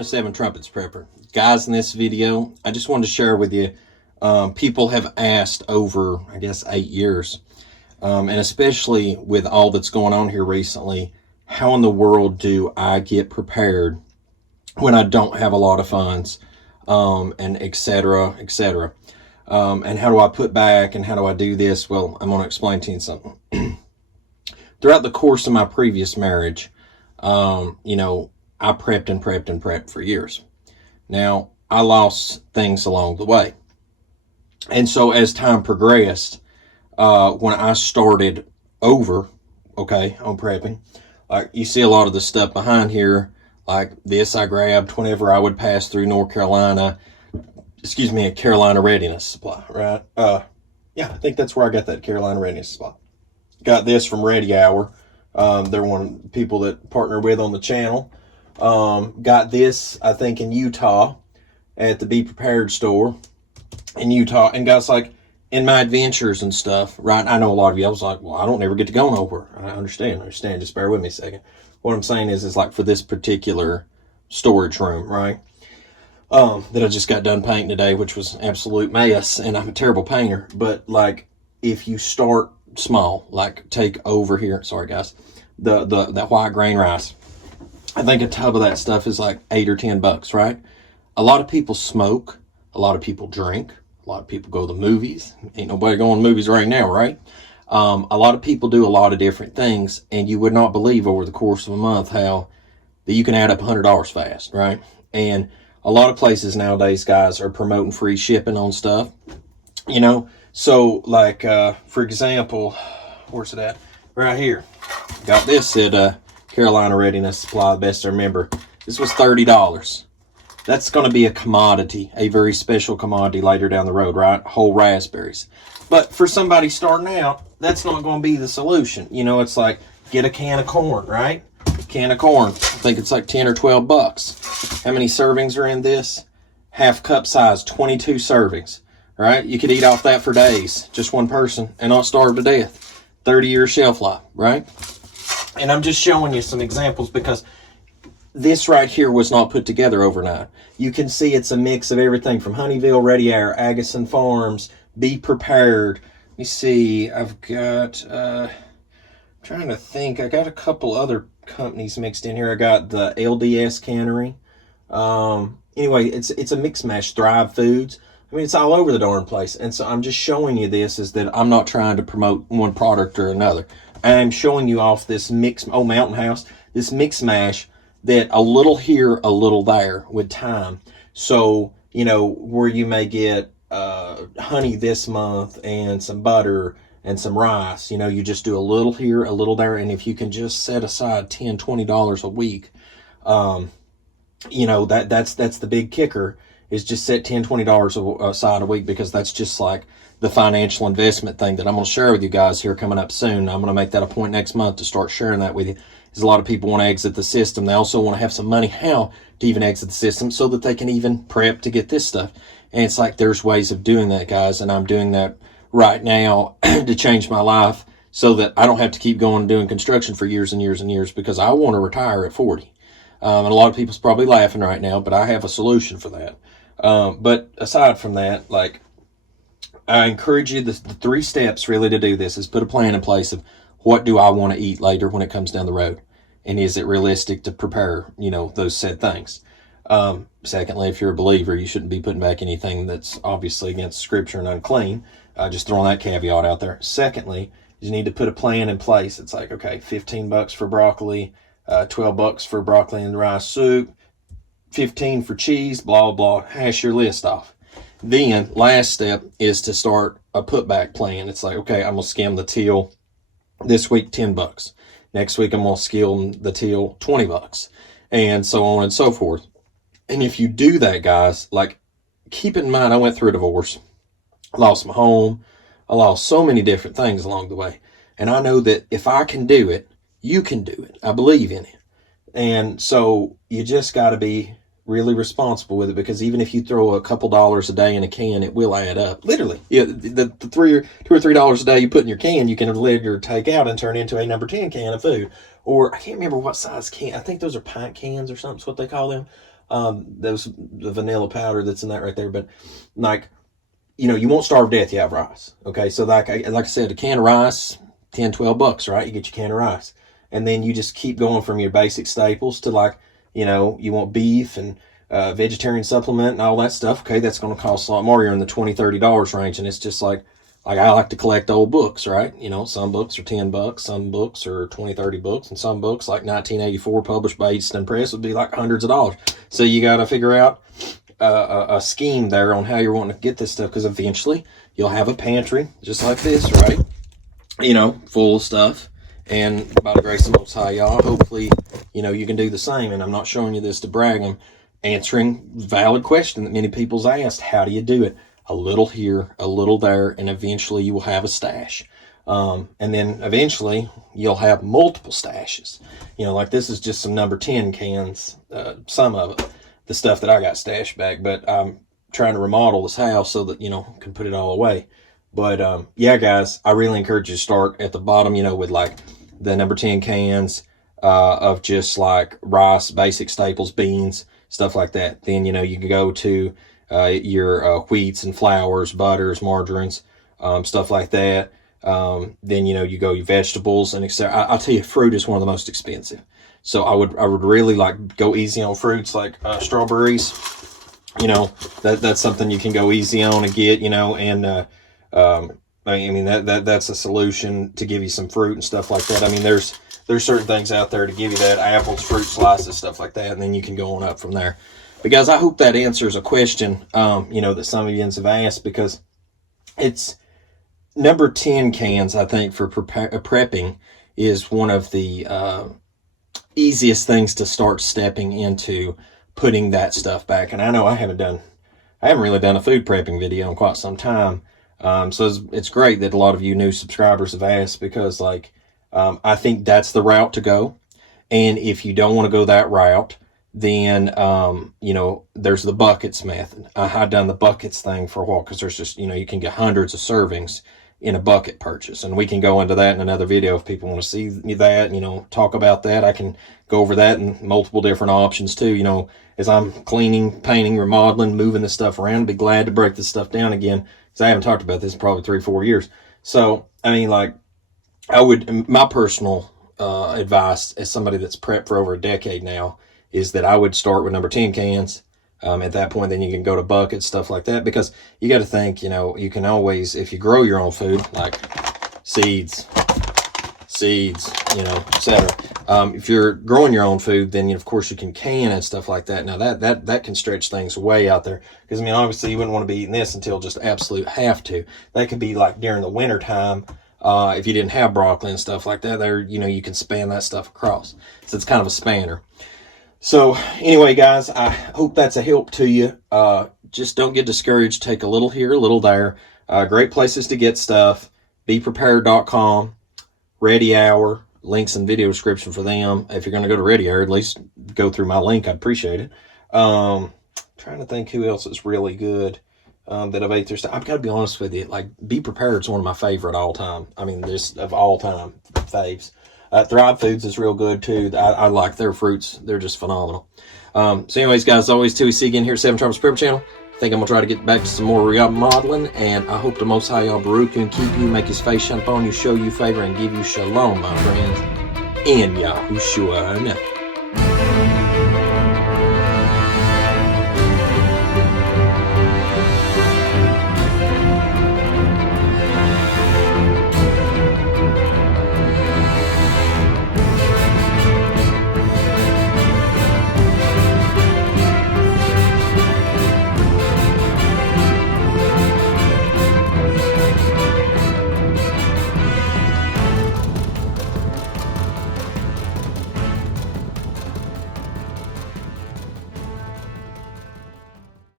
Welcome to Seven Trumpets Prepper. Guys, in this video, I just wanted to share with you, people have asked over, I guess, 8 years, and especially with all that's going on here recently, how in the world do I get prepared when I don't have a lot of funds, and et cetera, and how do I put back and how do I do this? Well, I'm going to explain to you something. Throughout the course of my previous marriage, I prepped and prepped for years. Now, I lost things along the way. And so as time progressed, when I started over, on prepping, like you see a lot of the stuff behind here, like this I grabbed whenever I would pass through North Carolina, a Carolina Readiness Supply, right? Yeah, I think that's where I got that Carolina Readiness Supply. Got this from Ready Hour. They're one of the people that partner with on the channel. Got this, I think, in Utah at the Be Prepared store in Utah. And guys, like in my adventures and stuff, right? I know a lot of you, I was like, well, I don't ever get to go nowhere. I understand. Just bear with me a second. What I'm saying is like for this particular storage room, right? That I just got done painting today, which was an absolute mess. And I'm a terrible painter. But like, if you start small, like take over here, sorry guys, that white grain rice. I think a tub of that stuff is like $8 or $10, right? A lot of people smoke. A lot of people drink. A lot of people go to the movies. Ain't nobody going to movies right now, right? A lot of people do a lot of different things, and you would not believe over the course of a month how that you can add up $100 fast, right? And a lot of places nowadays, guys, are promoting free shipping on stuff, So, like, for example, where's it at? Right here. Got this at Carolina Readiness Supply, the best I remember. This was $30. That's going to be a commodity, a very special commodity later down the road, right? Whole raspberries. But for somebody starting out, that's not going to be the solution. It's like, get a can of corn, right? Can of corn. I think it's like 10 or 12 bucks. How many servings are in this? Half cup size, 22 servings, right? You could eat off that for days, just one person, and not starve to death. 30-year shelf life, right? And I'm just showing you some examples because this right here was not put together overnight. You can see it's a mix of everything from Honeyville, Ready Air, Agason Farms, Be Prepared. Let me see. I've got, trying to think. I got a couple other companies mixed in here. I got the LDS Cannery. Anyway, it's a mix mash. Thrive Foods. I mean, it's all over the darn place. And so I'm just showing you this is that I'm not trying to promote one product or another. I'm showing you off this Mountain House, this mix mash that a little here, a little there with time. So, where you may get honey this month and some butter and some rice, you just do a little here, a little there. And if you can just set aside $10, $20 a week, that's the big kicker is just set $10, $20 aside a week, because that's just like the financial investment thing that I'm going to share with you guys here coming up soon. I'm going to make that a point next month to start sharing that with you. Is a lot of people want to exit the system. They also want to have some money how to even exit the system so that they can even prep to get this stuff. And it's like there's ways of doing that, guys, and I'm doing that right now to change my life so that I don't have to keep going and doing construction for years and years and years, because I want to retire at 40. And a lot of people's probably laughing right now, but I have a solution for that. But aside from that, like, I encourage you, the 3 steps really to do this is put a plan in place of what do I want to eat later when it comes down the road? And is it realistic to prepare, those said things? Secondly, if you're a believer, you shouldn't be putting back anything that's obviously against scripture and unclean. Just throwing that caveat out there. Secondly, you need to put a plan in place. It's like, okay, $15 for broccoli, $12 for broccoli and rice soup, 15 for cheese, blah, blah, hash your list off. Then last step is to start a putback plan. It's like, okay, I'm going to skim the teal this week, $10. Next week, I'm going to skim the teal, $20, and so on and so forth. And if you do that, guys, like, keep in mind, I went through a divorce, I lost my home, I lost so many different things along the way. And I know that if I can do it, you can do it. I believe in it. And so you just got to be really responsible with it, because even if you throw a couple dollars a day in a can, it will add up. Literally, the $2 or $3 a day you put in your can, you can later take out and turn into a number 10 can of food. Or I can't remember what size can. I think those are pint cans or something. That's what they call them. Those the vanilla powder that's in that right there. But like, you know, you won't starve to death. You have rice. Okay, so like I said, a can of rice, 10, 12 bucks, right? You get your can of rice, and then you just keep going from your basic staples to, like, you know, you want beef and vegetarian supplement and all that stuff. Okay, that's going to cost a lot more. You're in the $20, $30 range, and it's just like I like to collect old books, right? You know, some books are 10 bucks, some books are 20, 30 books, and some books like 1984 published by Easton Press would be like hundreds of dollars. So you got to figure out a scheme there on how you're wanting to get this stuff, because eventually you'll have a pantry just like this, right? You know, full of stuff. And by the grace of the Most High, y'all, hopefully, you know, you can do the same. And I'm not showing you this to brag. I'm answering valid question that many people's asked. How do you do it? A little here, a little there, and eventually you will have a stash. And then eventually you'll have multiple stashes. You know, like this is just some number 10 cans, some of it, the stuff that I got stashed back. But I'm trying to remodel this house so that, you know, can put it all away. But yeah, guys, I really encourage you to start at the bottom, you know, with like the number 10 cans of just like rice, basic staples, beans, stuff like that. Then, you know, you can go to your wheats and flours, butters, margarines, stuff like that. Then, you know, you go your vegetables and etc. I'll tell you, fruit is one of the most expensive. So I would really like go easy on fruits like strawberries. You know, that's something you can go easy on and get, you know, and I mean, that's a solution to give you some fruit and stuff like that. I mean, there's certain things out there to give you that, apples, fruit slices, stuff like that, and then you can go on up from there. But guys, I hope that answers a question, you know, that some of you have asked, because it's number 10 cans, I think, for prepping is one of the easiest things to start stepping into putting that stuff back. And I know I haven't really done a food prepping video in quite some time. So it's great that a lot of you new subscribers have asked, because like, I think that's the route to go. And if you don't want to go that route, then, you know, there's the buckets method. I've done the buckets thing for a while, because there's just, you know, you can get hundreds of servings in a bucket purchase. And we can go into that in another video if people want to see that, you know, talk about that. I can go over that and multiple different options too. You know, as I'm cleaning, painting, remodeling, moving this stuff around, be glad to break this stuff down again, because I haven't talked about this in probably 3-4 years. So, I mean, like, my personal advice as somebody that's prepped for over a decade now is that I would start with number 10 cans. At that point, then you can go to buckets, stuff like that, because you got to think, you know, you can always, if you grow your own food, like seeds, you know, etc. If you're growing your own food, then, you know, of course you can can and stuff like that. Now that can stretch things way out there, because I mean, obviously you wouldn't want to be eating this until just absolute have to. That could be like during the winter time, if you didn't have broccoli and stuff like that. There, you know, you can span that stuff across. So it's kind of a spanner. So anyway, guys, I hope that's a help to you. Just don't get discouraged. Take a little here, a little there. Great places to get stuff. BePrepared.com, Ready Hour, links in video description for them. If you're going to go to Ready Hour, at least go through my link. I'd appreciate it. Trying to think who else is really good that I've ate their stuff. I've got to be honest with you. Like, Be Prepared is one of my favorite all time. I mean, this of all time faves. Thrive Foods is real good too. I like their fruits. They're just phenomenal. So anyways, guys, always till we see you again here at 7 Trumpets Prep Channel. I think I'm going to try to get back to some more remodeling, and I hope the Most High Y'all Baruch you and keep you, make his face shine upon you, show you favor, and give you shalom, my friends, in Yahushua.